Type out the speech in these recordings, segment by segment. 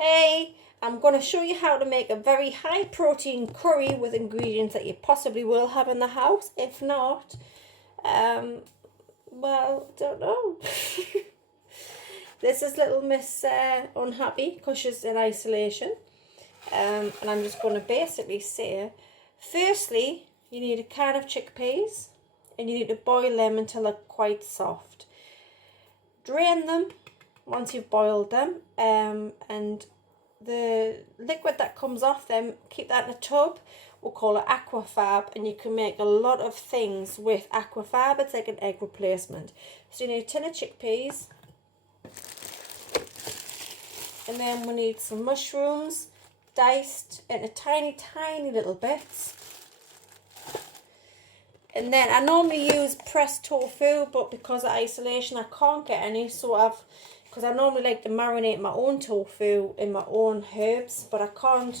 Hey, I'm going to show you how to make a very high protein curry with ingredients that you possibly will have in the house. If not, well, don't know. This is little Miss Unhappy because she's in isolation. And I'm just going to basically say, firstly, you need a can of chickpeas and you need to boil them until they're quite soft. Drain them once you've boiled them, and the liquid that comes off them, keep that in a tub. We'll call it aquafab, and you can make a lot of things with aquafab. It's like an egg replacement. So you need a tin of chickpeas, and then we need some mushrooms diced into tiny little bits. And then I normally use pressed tofu, but because of isolation I can't get any, so because I normally like to marinate my own tofu in my own herbs, but I can't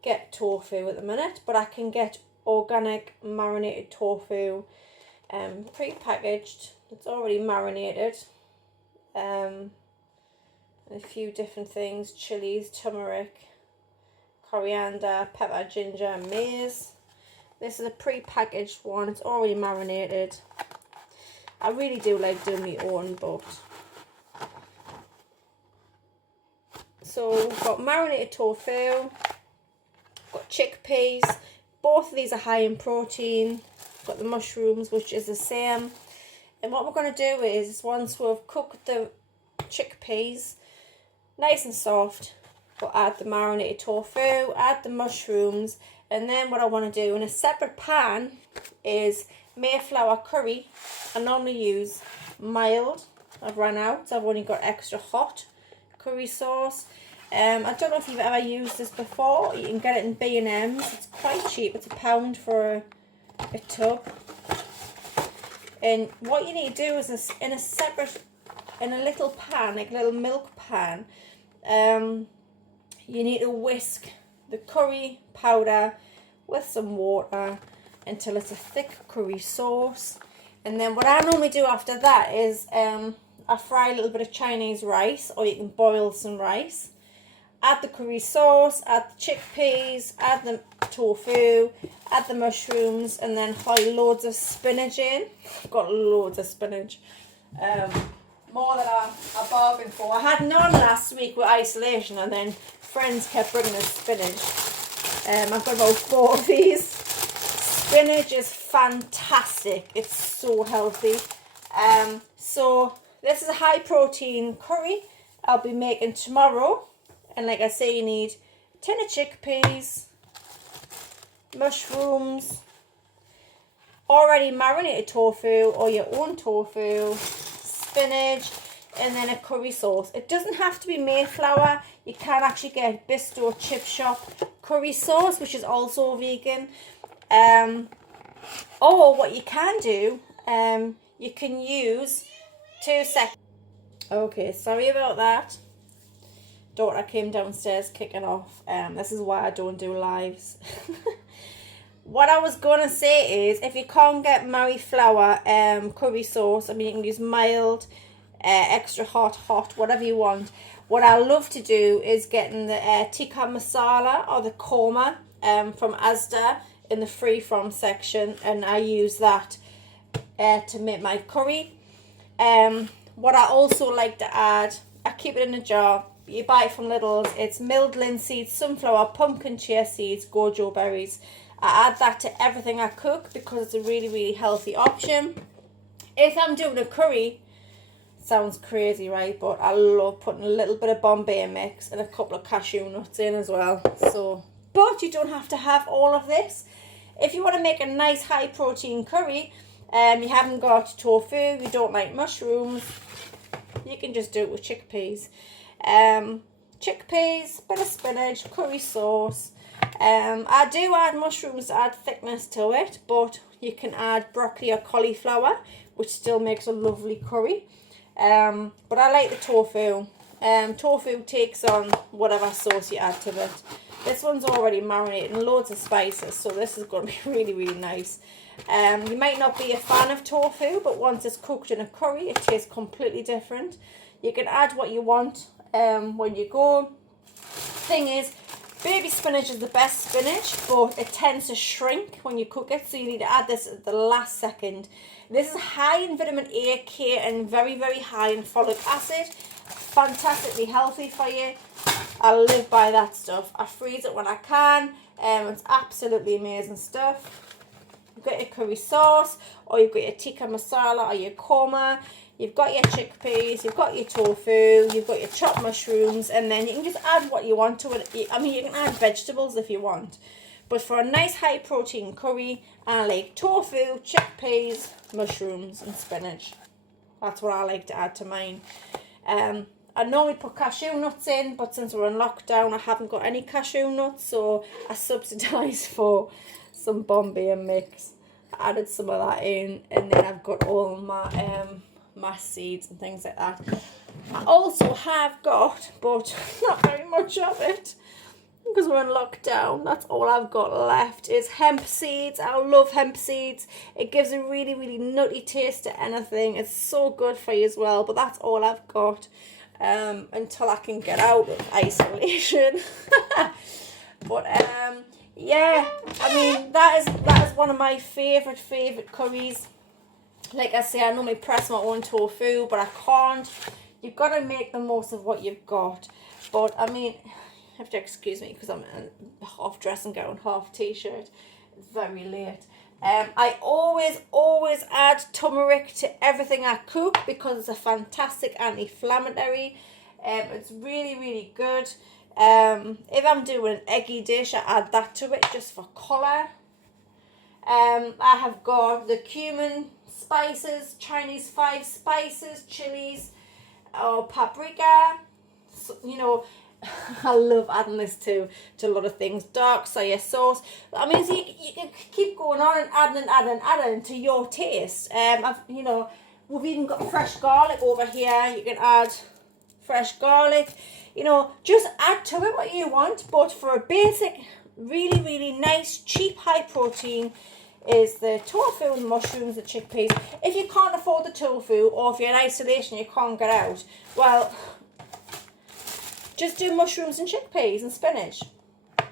get tofu at the minute. But I can get organic marinated tofu, pre-packaged. It's already marinated. A few different things: chilies, turmeric, coriander, pepper, ginger, and maize. This is a pre-packaged one. It's already marinated. I really do like doing my own, but so we've got marinated tofu, got chickpeas. Both of these are high in protein. Got the mushrooms, which is the same. And what we're going to do is, once we've cooked the chickpeas nice and soft, we'll add the marinated tofu, add the mushrooms, and then what I want to do in a separate pan is Mayflower curry. I normally use mild. I've run out, so I've only got extra hot curry sauce. I don't know if you've ever used this before. You can get it in B&M's. It's quite cheap. It's £1 for a tub. And what you need to do is in a little pan, like a little milk pan, you need to whisk the curry powder with some water until it's a thick curry sauce. And then what I normally do after that is I fry a little bit of Chinese rice, or you can boil some rice. Add the curry sauce, add the chickpeas, add the tofu, add the mushrooms, and then fry loads of spinach in. I've got loads of spinach. More than I bargained for. I had none last week with isolation, and then friends kept bringing us spinach. I've got about 4 of these. Spinach is fantastic. It's so healthy. So this is a high protein curry I'll be making tomorrow. And like I say, you need a tin of chickpeas, mushrooms, already marinated tofu or your own tofu, spinach, and then a curry sauce. It doesn't have to be Mayflower. You can actually get Bisto Chip Shop curry sauce, which is also vegan. Or what you can do, you can use 2 seconds. Okay, sorry about that. Daughter came downstairs kicking off. This is why I don't do lives. What I was going to say is, if you can't get Mayflower curry sauce, I mean, you can use mild, extra hot, whatever you want. What I love to do is getting the tikka masala or the korma from Asda in the free from section, and I use that to make my curry. What I also like to add, I keep it in a jar. You buy it from Lidl's. It's milled linseed, sunflower, pumpkin, chia seeds, gojo berries. I add that to everything I cook because it's a really healthy option. If I'm doing a curry, sounds crazy, right? But I love putting a little bit of Bombay mix and a couple of cashew nuts in as well. So, but you don't have to have all of this. If you want to make a nice high protein curry, you haven't got tofu, you don't like mushrooms, you can just do it with chickpeas. Chickpeas, bit of spinach, curry sauce. I do add mushrooms to add thickness to it, but you can add broccoli or cauliflower, which still makes a lovely curry. But I like the tofu. Tofu takes on whatever sauce you add to it. This one's already marinated in loads of spices, so this is going to be really nice. You might not be a fan of tofu, but once it's cooked in a curry, it tastes completely different. You can add what you want when you go. thing is, baby spinach is the best spinach, but it tends to shrink when you cook it, so you need to add this at the last second. This is high in vitamin A, K, and very, very high in folic acid. Fantastically healthy for you. I live by that stuff. I freeze it when I can. It's absolutely amazing stuff. You've got your curry sauce, or you've got your tikka masala, or your korma. You've got your chickpeas, you've got your tofu, you've got your chopped mushrooms, and then you can just add what you want to it. I mean, you can add vegetables if you want. But for a nice high protein curry, I like tofu, chickpeas, mushrooms, and spinach. That's what I like to add to mine. I normally put cashew nuts in, but since we're in lockdown, I haven't got any cashew nuts, so I subsidise for some Bombay mix. I added some of that in, and then I've got all my my seeds and things like that. I also have got, but not very much of it, because we're in lockdown. That's all I've got left is hemp seeds. I love hemp seeds. It gives a really, really nutty taste to anything. It's so good for you as well, but that's all I've got until I can get out of isolation. But yeah, I mean, that is one of my favourite curries. Like I say, I normally press my own tofu, but I can't. You've got to make the most of what you've got. But I mean, you have to excuse me because I'm in half dressing gown, half t-shirt. It's very late. I always add turmeric to everything I cook because it's a fantastic anti-inflammatory. It's really, really good. If I'm doing an eggy dish, I add that to it just for colour. I have got the cumin spices, Chinese 5 spices, chilies, or paprika. So, you know, I love adding this to a lot of things. Dark soy sauce. I mean, so you can keep going on and adding to your taste. You know, we've even got fresh garlic over here. You can add fresh garlic. You know, just add to it what you want. But for a basic, really, really nice, cheap, high protein is the tofu and mushrooms, the chickpeas. If you can't afford the tofu, or if you're in isolation, you can't get out, well, just do mushrooms and chickpeas and spinach.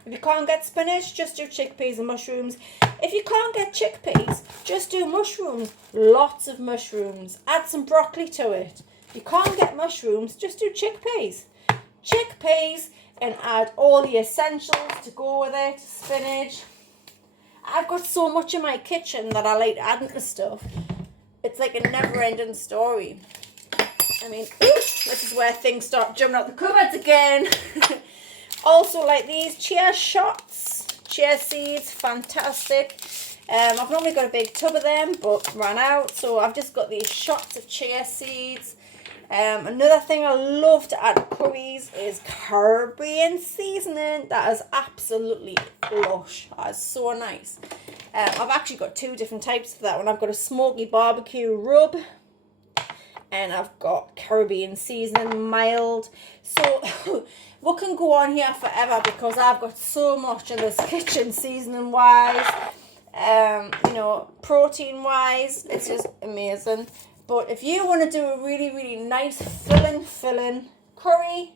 If you can't get spinach, just do chickpeas and mushrooms. If you can't get chickpeas, just do mushrooms. Lots of mushrooms. Add some broccoli to it. If you can't get mushrooms, just do chickpeas. Chickpeas, and add all the essentials to go with it. Spinach. I've got so much in my kitchen that I like adding to stuff. It's like a never-ending story. I mean, this is where things start jumping out the cupboards again. Also, like these chia shots, chia seeds, fantastic. I've normally got a big tub of them, but ran out, so I've just got these shots of chia seeds. Another thing I love to add to curries is Caribbean seasoning. That is absolutely lush. That is so nice. I've actually got 2 different types of that one. I've got a smoky barbecue rub, and I've got Caribbean seasoning, mild. So we can go on here forever because I've got so much in this kitchen, seasoning wise, you know, protein wise. It's just amazing. But if you want to do a really, really nice filling curry,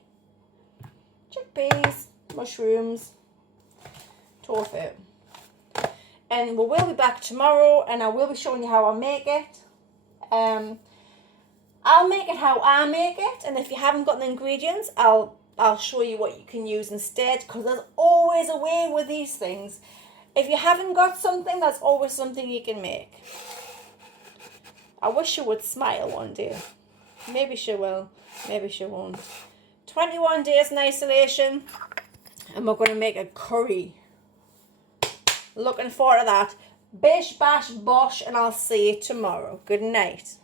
chickpeas, mushrooms, tofu. And we will be back tomorrow, and I will be showing you how I make it. I'll make it how I make it, and if you haven't got the ingredients, I'll show you what you can use instead, because there's always a way with these things. If you haven't got something, there's always something you can make. I wish she would smile one day. Maybe she will. Maybe she won't. 21 days in isolation. And we're going to make a curry. Looking forward to that. Bish, bash, bosh. And I'll see you tomorrow. Good night.